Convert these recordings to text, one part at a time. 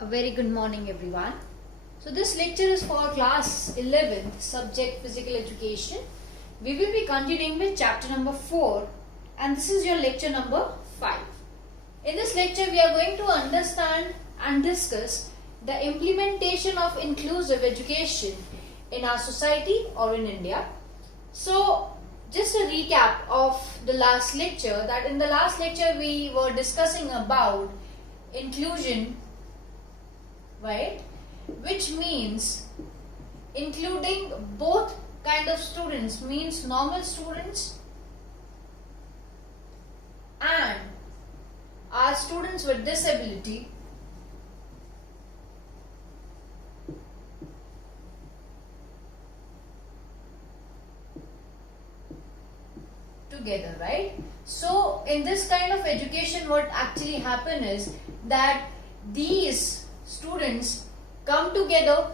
A very good morning everyone. So this lecture is for class 11th subject physical education. We will be continuing with chapter number 4 and this is your lecture number 5. In this lecture we are going to understand and discuss the implementation of inclusive education in our society or in India. So just a recap of the last lecture, that in the last lecture we were discussing about inclusion, right, which means including both kind of students, means normal students and our students with disability together, right? So in this kind of education what actually happen is that these students come together,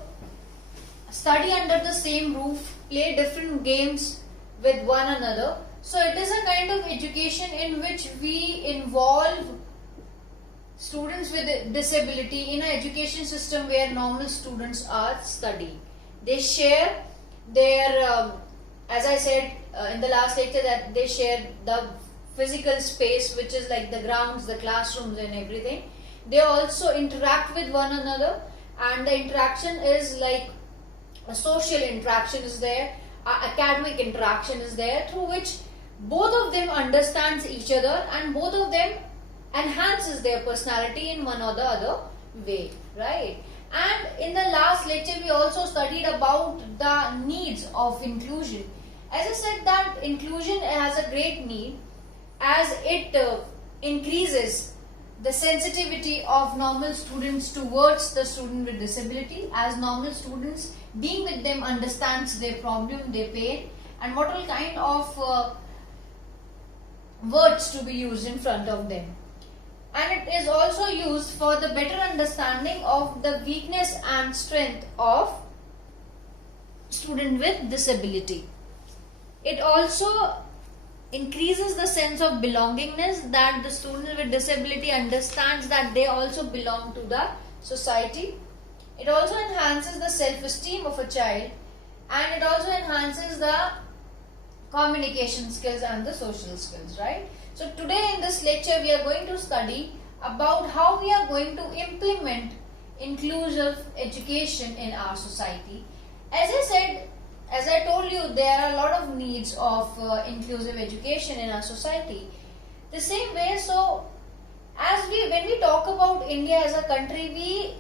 study under the same roof, play different games with one another. So it is a kind of education in which we involve students with disability in an education system where normal students are studying. They share their, as I said in the last lecture, that they share the physical space, which is like the grounds, the classrooms and everything. They also interact with one another, and the interaction is like a social interaction is there, academic interaction is there, through which both of them understands each other and both of them enhances their personality in one or the other way, right? And in the last lecture we also studied about the needs of inclusion. As I said, that inclusion has a great need as it increases the sensitivity of normal students towards the student with disability, as normal students being with them understands their problem, their pain, and what all kind of words to be used in front of them. And it is also used for the better understanding of the weakness and strength of student with disability. It also increases the sense of belongingness, that the student with disability understands that they also belong to the society. It also enhances the self-esteem of a child, and it also enhances the communication skills and the social skills, right? So today in this lecture we are going to study about how we are going to implement inclusive education in our society. As I said, as I told you, there are a lot of needs of inclusive education in our society. The same way, so when we talk about India as a country, we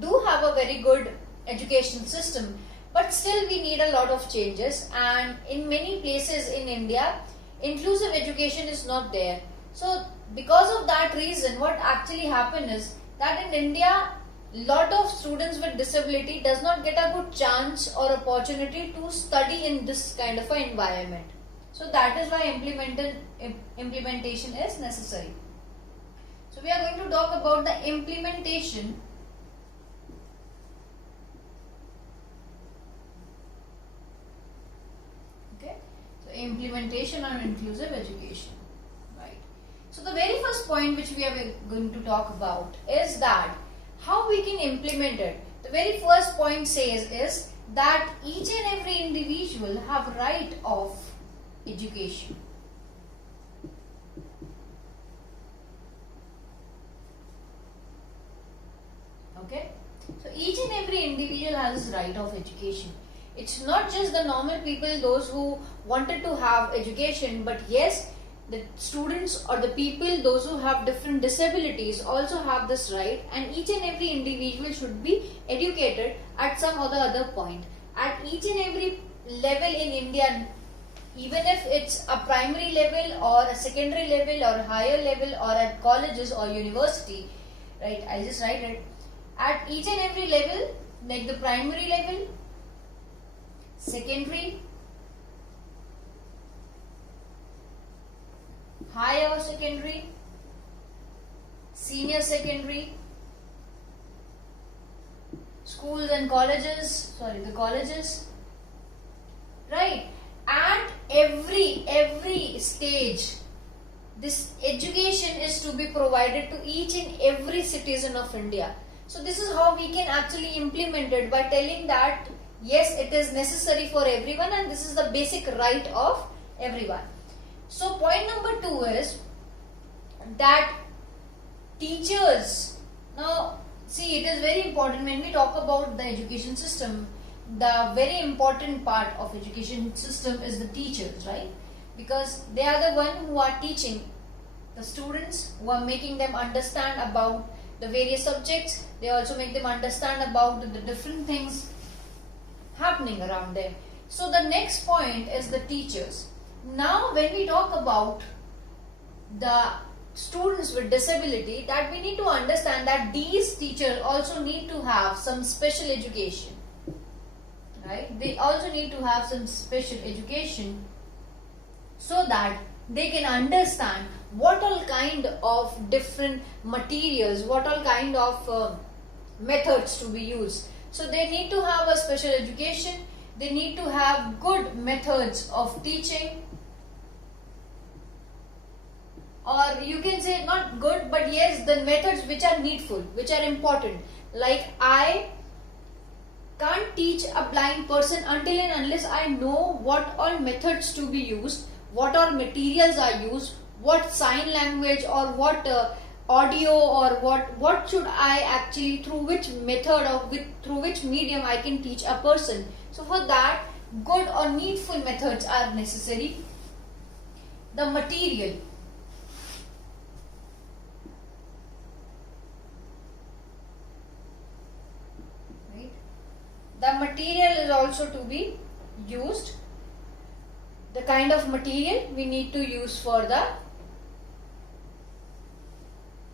do have a very good education system, but still we need a lot of changes, and in many places in India, inclusive education is not there. So because of that reason, what actually happened is that in India, lot of students with disability does not get a good chance or opportunity to study in this kind of an environment. So that is why implementation is necessary. So we are going to talk about the implementation implementation on inclusive education, right? So the very first point which we are going to talk about is that how we can implement it. The very first point says is that each and every individual have right of education. Okay, so each and every individual has right of education. It's not just the normal people, those who wanted to have education, but yes, the students or the people, those who have different disabilities also have this right, and each and every individual should be educated at some or the other point. At each and every level in India, even if it's a primary level or a secondary level or higher level or at colleges or university, right, I'll just write it. At each and every level, like the primary level, secondary, higher secondary, senior secondary, schools and colleges, the colleges, right? At every stage, this education is to be provided to each and every citizen of India. So this is how we can actually implement it, by telling that yes, it is necessary for everyone and this is the basic right of everyone. So point number 2 is that teachers, now see, it is very important when we talk about the education system. The very important part of education system is the teachers, right? Because they are the one who are teaching the students, who are making them understand about the various subjects. They also make them understand about the different things happening around them. So the next point is the teachers. Now when we talk about the students with disability, that we need to understand that these teachers also need to have some special education, right? They also need to have some special education so that they can understand what all kind of different materials, what all kind of methods to be used. So they need to have a special education, they need to have good methods of teaching, or you can say not good, but yes, the methods which are needful, which are important. Like I can't teach a blind person until and unless I know what all methods to be used, what all materials are used, what sign language or what audio or what should I actually, through which method or through which medium I can teach a person. So for that, good or needful methods are necessary. The material, right? The material is also to be used. The kind of material we need to use for the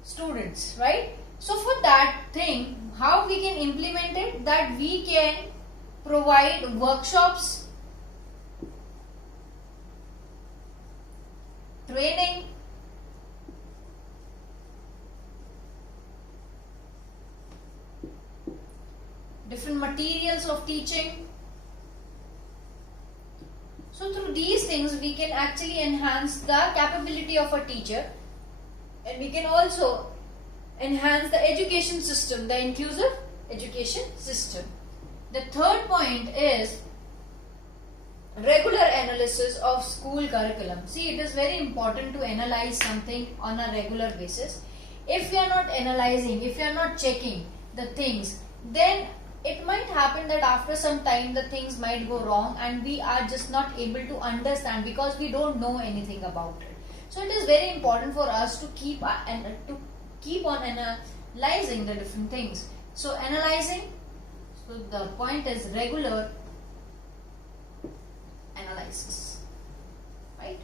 students, right? So for that thing, how we can implement it, that we can provide workshops, training, different materials of teaching. So through these things we can actually enhance the capability of a teacher, and we can also enhance the education system, the inclusive education system. The third point is regular analysis of school curriculum. See, it is very important to analyze something on a regular basis. If we are not analyzing, if we are not checking the things, then it might happen that after some time the things might go wrong and we are just not able to understand because we don't know anything about it. So it is very important for us to keep on analyzing the different things. So analyzing, so the point is regular analysis, right?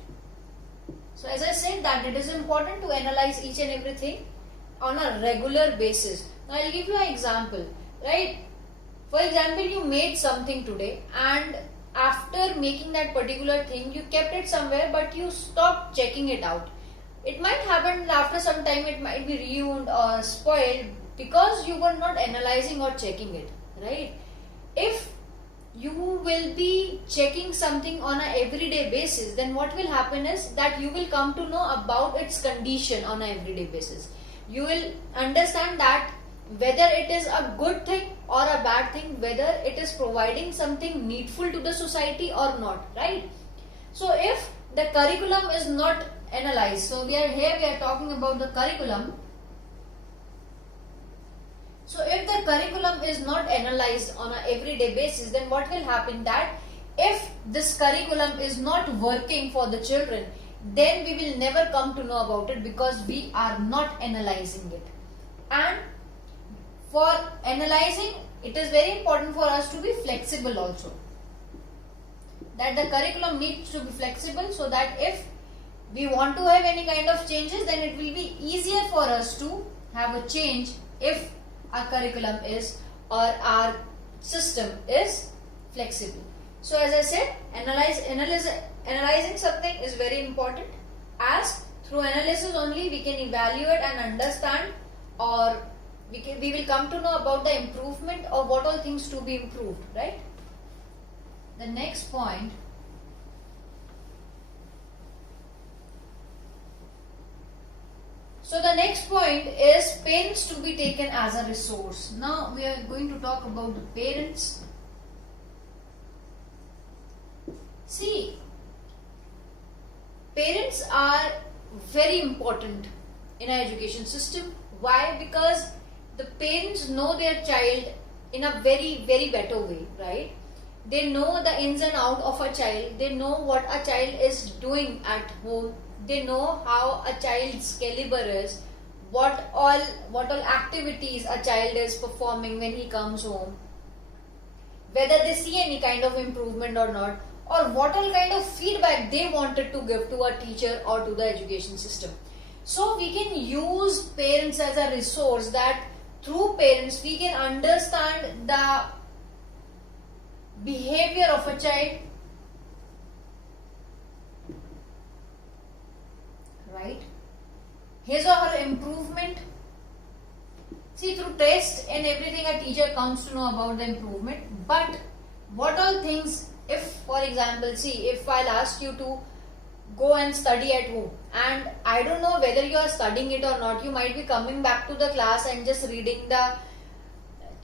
So as I said that it is important to analyze each and everything on a regular basis. Now I'll give you an example, right? For example, you made something today and after making that particular thing, you kept it somewhere but you stopped checking it out. It might happen after some time, it might be ruined or spoiled because you were not analyzing or checking it, right? If you will be checking something on an everyday basis, then what will happen is that you will come to know about its condition on an everyday basis. You will understand that whether it is a good thing or a bad thing, whether it is providing something needful to the society or not, right? So if the curriculum is not analyzed, so we are talking about the curriculum. So if the curriculum is not analyzed on an everyday basis, then what will happen, that if this curriculum is not working for the children, then we will never come to know about it because we are not analyzing it. And for analyzing, it is very important for us to be flexible also. That the curriculum needs to be flexible so that if we want to have any kind of changes, then it will be easier for us to have a change if our curriculum is or our system is flexible. So as I said, analyzing something is very important, as through analysis only we can evaluate and understand, or we will come to know about the improvement or what all things to be improved, right? The next point, So the next point is parents to be taken as a resource. Now we are going to talk about the parents. See, parents are very important in our education system. Why? Because the parents know their child in a very, very better way, right? They know the ins and out of a child. They know what a child is doing at home. They know how a child's caliber is, what all activities a child is performing when he comes home, whether they see any kind of improvement or not, or what all kind of feedback they wanted to give to a teacher or to the education system. So we can use parents as a resource, that through parents we can understand the behavior of a child, right? His or her improvement. See, through test and everything a teacher comes to know about the improvement. But what all things, if for example, see, if I'll ask you to go and study at home, and I don't know whether you are studying it or not, you might be coming back to the class and just reading the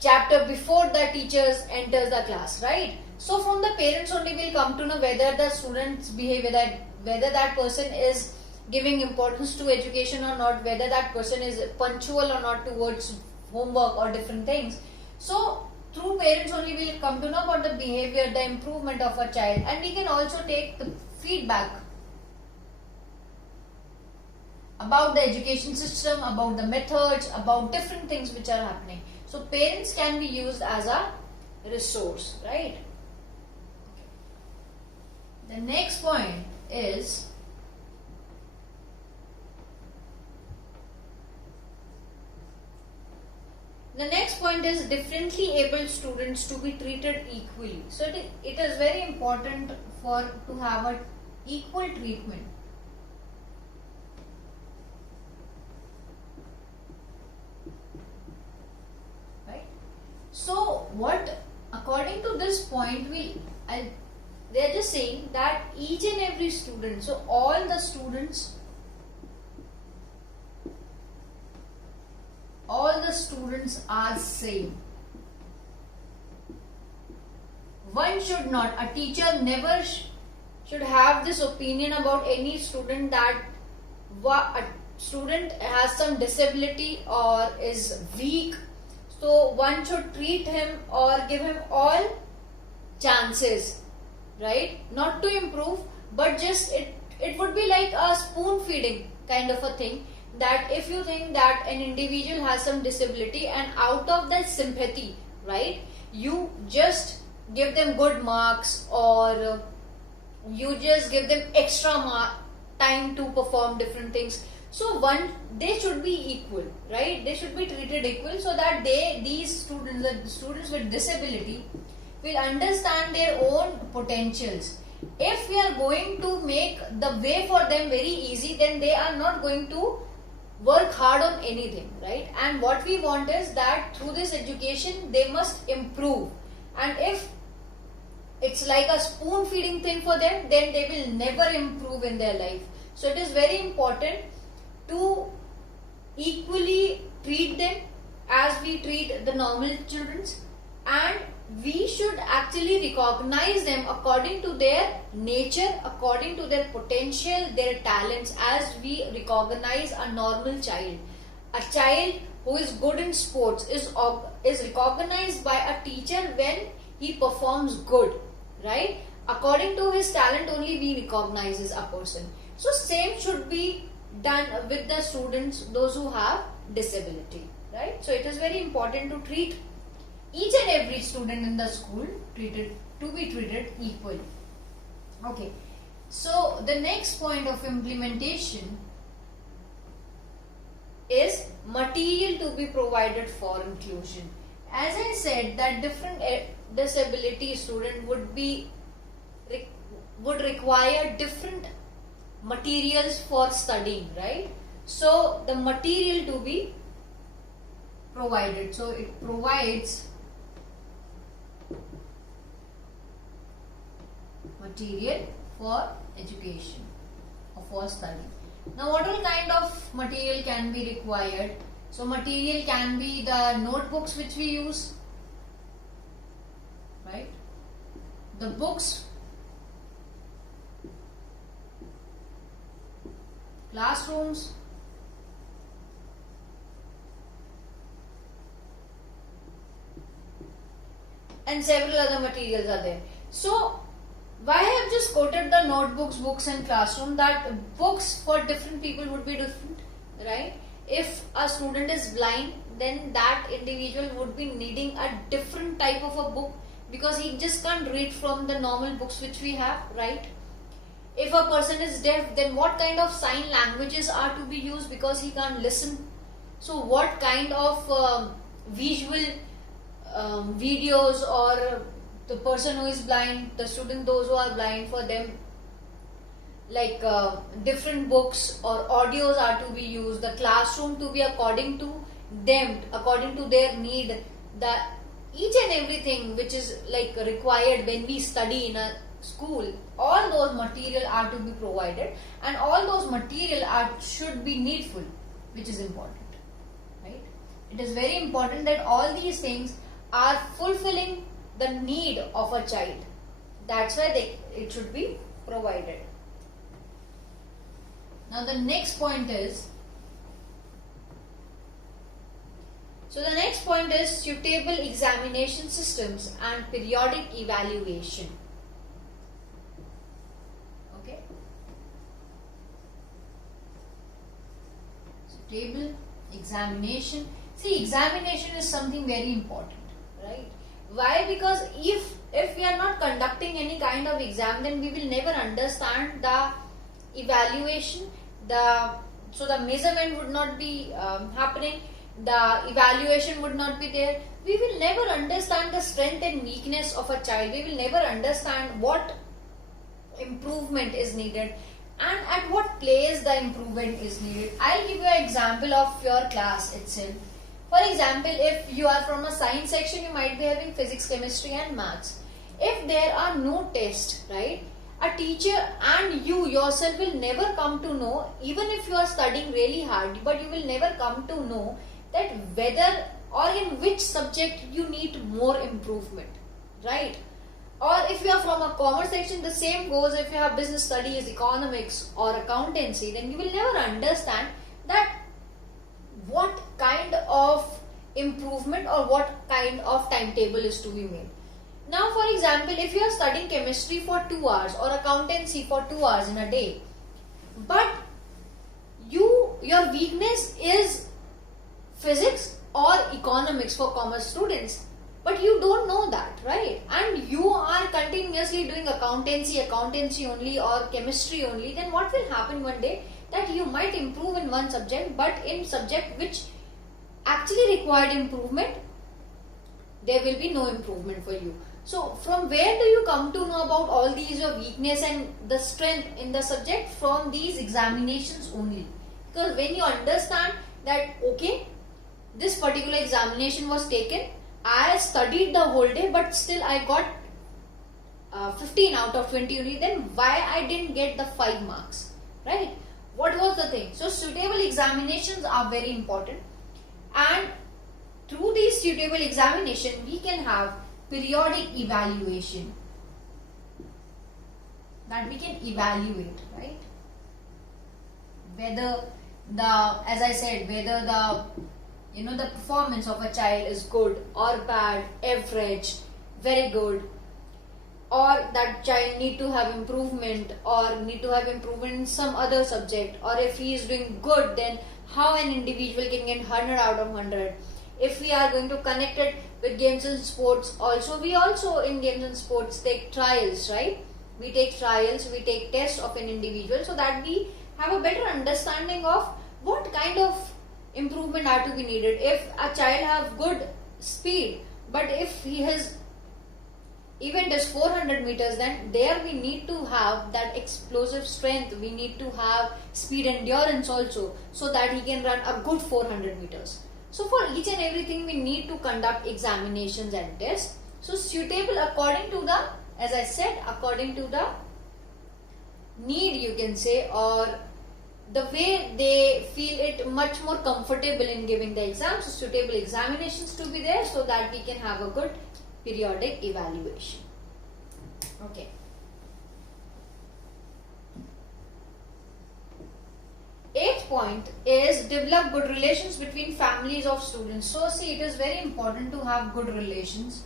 chapter before the teachers enters the class, right? So from the parents only will come to know whether the student's behavior, that whether that person is giving importance to education or not, whether that person is punctual or not towards homework or different things. So through parents only we will come to know about the behavior, the improvement of a child, and we can also take the feedback about the education system, about the methods, about different things which are happening. So parents can be used as a resource, right? The next point is differently able students to be treated equally. So it is very important to have an equal treatment. Right? So what, according to this point, they are just saying that each and every student, so all the students are same. One should not, a teacher never should have this opinion about any student that a student has some disability or is weak, so one should treat him or give him all chances, right? Not to improve, but just it would be like a spoon feeding kind of a thing, that if you think that an individual has some disability, and out of that sympathy, right, you just give them good marks, or you just give them extra time to perform different things. So they should be equal, right? They should be treated equal, so that these students, the students with disability, will understand their own potentials. If we are going to make the way for them very easy, then they are not going to work hard on anything, right? And what we want is that through this education they must improve, and if it's like a spoon feeding thing for them, then they will never improve in their life. So it is very important to equally treat them as we treat the normal children, and we should actually recognize them according to their nature, according to their potential, their talents, as we recognize a normal child. A child who is good in sports is recognized by a teacher when he performs good, right? According to his talent only we recognizes a person. So same should be done with the students, those who have disability, right? So it is very important to treat each and every student in the school to be treated equally. Okay, so the next point of implementation is material to be provided for inclusion. As I said, that different disability student would require different materials for studying, right? So the material to be provided, so it provides material for education or for study. Now what all kind of material can be required? So material can be the notebooks which we use, right? The books, classrooms, and several other materials are there. So why I have just quoted the notebooks, books and classroom, that books for different people would be different, right? If a student is blind, then that individual would be needing a different type of a book, because he just can't read from the normal books which we have, right? If a person is deaf, then what kind of sign languages are to be used, because he can't listen? So what kind of visual videos, or the person who is blind, the student, those who are blind, for them, like different books or audios are to be used. The classroom to be according to them, according to their need. The each and everything which is like required when we study in a school, all those material are to be provided, and all those material should be needful, which is important, right? It is very important that all these things are fulfilling the need of a child. That's why it should be provided. Now the next point is, suitable examination systems and periodic evaluation. Okay. Suitable examination. See, examination is something very important, right? Why? Because if we are not conducting any kind of exam, then we will never understand the evaluation. So the measurement would not be happening. The evaluation would not be there. We will never understand the strength and weakness of a child. We will never understand what improvement is needed and at what place the improvement is needed. I'll give you an example of your class itself. For example, if you are from a science section, you might be having physics, chemistry and maths. If there are no tests, right, a teacher and you yourself will never come to know, even if you are studying really hard, but you will never come to know that whether or in which subject you need more improvement, right? Or if you are from a commerce section, the same goes if you have business studies, economics or accountancy, then you will never understand that what kind of improvement or what kind of timetable is to be made. Now, for example, if you are studying chemistry for 2 hours or accountancy for 2 hours in a day, but your weakness is physics or economics for commerce students, but you don't know that, right? And you are continuously doing accountancy only or chemistry only, then what will happen one day? That you might improve in one subject, but in subject which actually required improvement, there will be no improvement for you. So from where do you come to know about all these, your weakness and the strength in the subject? From these examinations only. Because when you understand that, okay, this particular examination was taken, I studied the whole day, but still I got 15 out of 20 only, then why I didn't get the 5 marks, right? What was the thing? So suitable examinations are very important, and through these suitable examination we can have periodic evaluation, that we can evaluate, right? Whether as I said, whether the performance of a child is good or bad, average, very good, or that child need to have improvement or need to have improvement in some other subject, or if he is doing good, then how an individual can get 100 out of 100. If we are going to connect it with games and sports also, we also in games and sports take trials, right? We take trials, we take tests of an individual, so that we have a better understanding of what kind of improvement are to be needed. If a child have good speed, but if he has event is 400 meters, then there we need to have that explosive strength, we need to have speed endurance also, so that he can run a good 400 meters. So for each and everything we need to conduct examinations and tests. So suitable according to the, as I said, according to the need, you can say, or the way they feel it much more comfortable in giving the exams, so suitable examinations to be there so that we can have a good periodic evaluation. Okay. Eighth point is develop good relations between families of students. So see, it is very important to have good relations.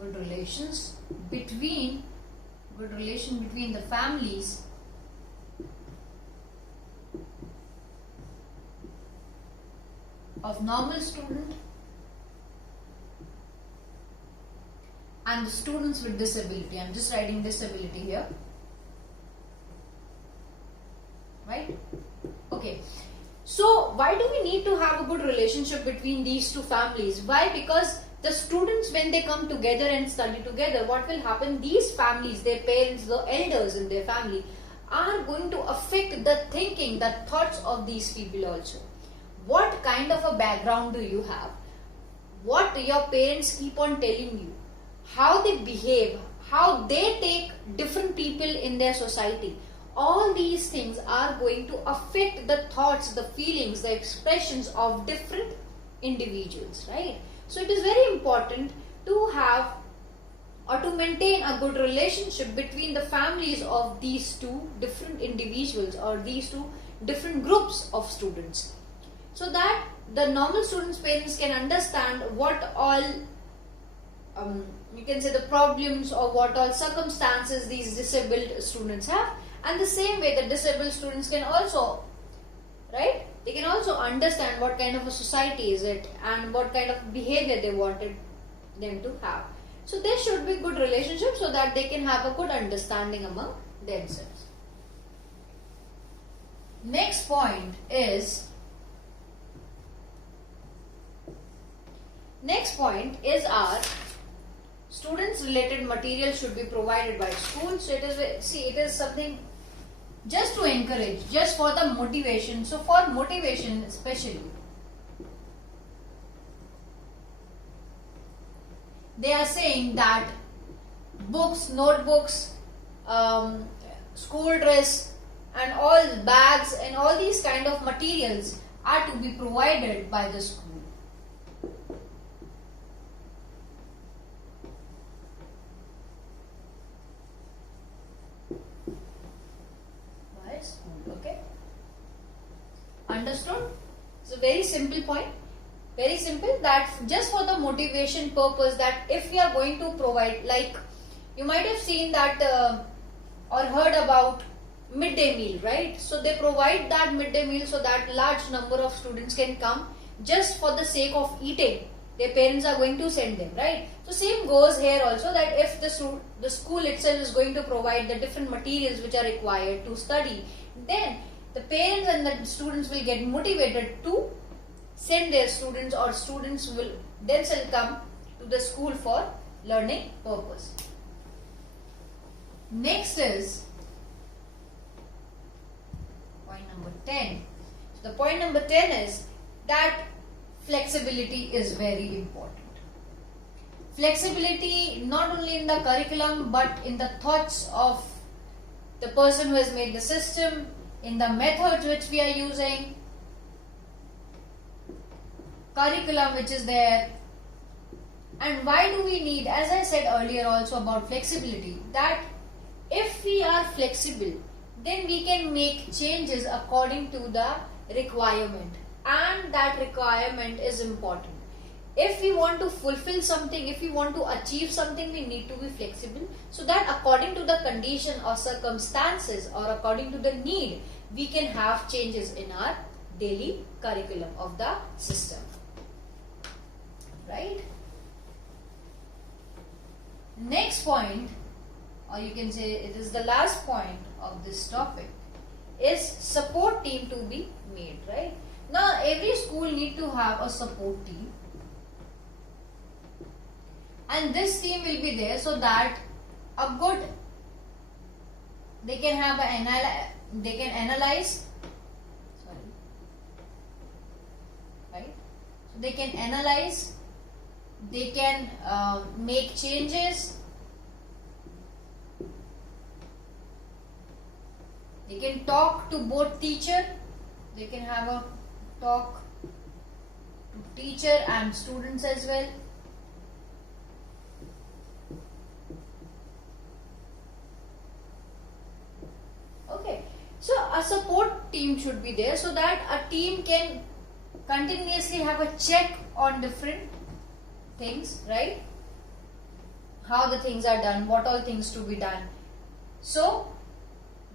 Good relation between the families of normal student and the students with disability. I'm just writing disability here. Right? Okay. So why do we need to have a good relationship between these two families? Why? Because the students, when they come together and study together, what will happen? These families, their parents, the elders in their family are going to affect the thinking, the thoughts of these people also. What kind of a background do you have? What your parents keep on telling you? How they behave, how they take different people in their society. All these things are going to affect the thoughts, the feelings, the expressions of different individuals, right? So it is very important to have or to maintain a good relationship between the families of these two different individuals or these two different groups of students, so that the normal students' parents can understand what all you can say the problems or what all circumstances these disabled students have, and the same way the disabled students can also, right, they can also understand what kind of a society is it and what kind of behavior they wanted them to have. So there should be good relationships so that they can have a good understanding among themselves. Next point is our students related material should be provided by school. So it is something just to encourage, just for the motivation. So for motivation especially, they are saying that books, notebooks, school dress and all bags and all these kind of materials are to be provided by the school. Okay, understood? It's a very simple point, very simple, that just for the motivation purpose, that if we are going to provide, like you might have seen that or heard about midday meal, right? So they provide that midday meal so that large number of students can come just for the sake of eating. Their parents are going to send them, right? So same goes here also, that if the school itself is going to provide the different materials which are required to study, then the parents and the students will get motivated to send their students, or students will themselves come to the school for learning purpose. Next is point number 10. So the point number 10 is that flexibility is very important. Flexibility not only in the curriculum but in the thoughts of the person who has made the system, in the methods which we are using, curriculum which is there. And why do we need, as I said earlier also about flexibility, that if we are flexible, then we can make changes according to the requirement, and that requirement is important. If we want to fulfill something, if we want to achieve something, we need to be flexible, so that according to the condition or circumstances or according to the need, we can have changes in our daily curriculum of the system. Right? Next point, or you can say it is the last point of this topic, is support team to be made, right? Now every school need to have a support team, and this team will be there so that they can have they can analyze, right? So they can analyze, they can make changes, can talk to both teacher, they can have a talk to teacher and students as well. Okay, so a support team should be there so that a team can continuously have a check on different things, right? How the things are done, what all things to be done. So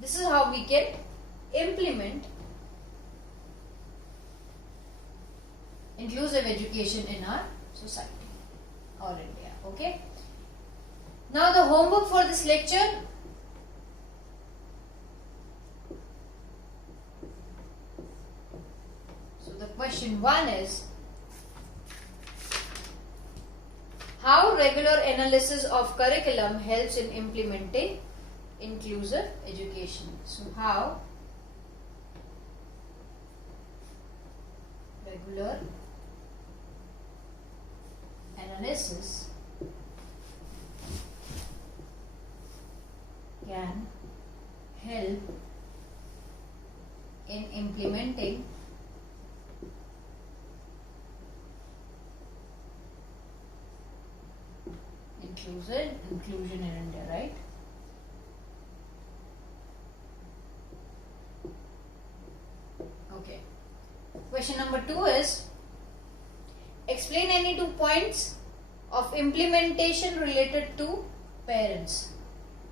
this is how we can implement inclusive education in our society or India. Okay. Now the homework for this lecture. So the question 1 is, how regular analysis of curriculum helps in implementing inclusive education? So how regular analysis can help in implementing inclusion in India, right? Okay. Question number 2 is, explain any 2 points of implementation related to parents.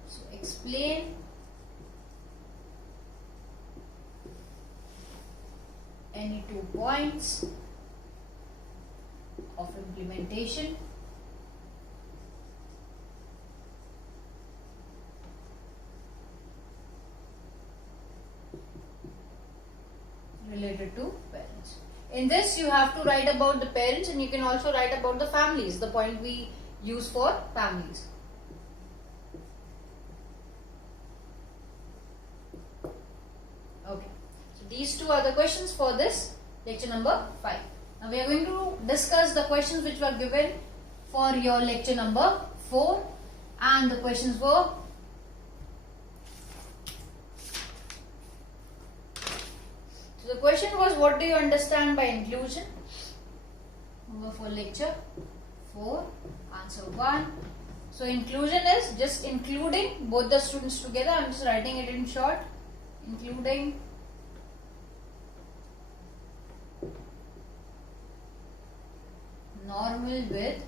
So explain any 2 points of implementation related to parents. In this you have to write about the parents, and you can also write about the families, the point we use for families. Okay, so these 2 are the questions for this lecture number 5. Now we are going to discuss the questions which were given for your lecture number 4, and the questions were, so the question was, what do you understand by inclusion? Over for lecture 4, answer 1. So inclusion is just including both the students together. I am just writing it in short. Including normal with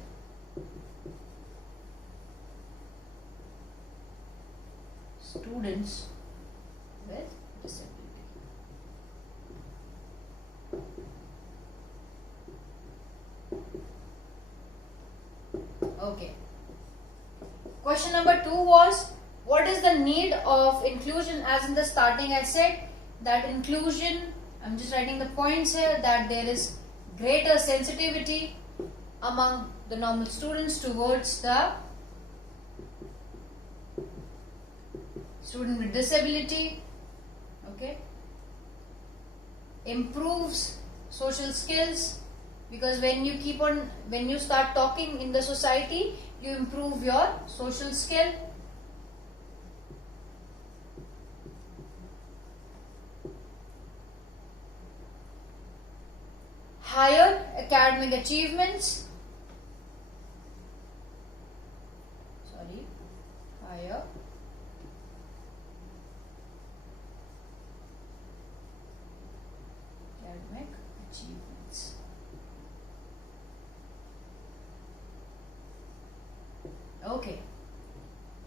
students with disability. Okay. Question number 2 was, what is the need of inclusion? As in the starting I said that inclusion, I'm just writing the points here, that there is greater sensitivity among the normal students towards the student with disability. Okay. Improves social skills, because when you start talking in the society, you improve your social skill. Higher academic achievements. Higher academic achievements. Okay,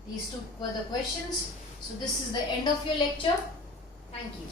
these 2 were the questions. So this is the end of your lecture. Thank you.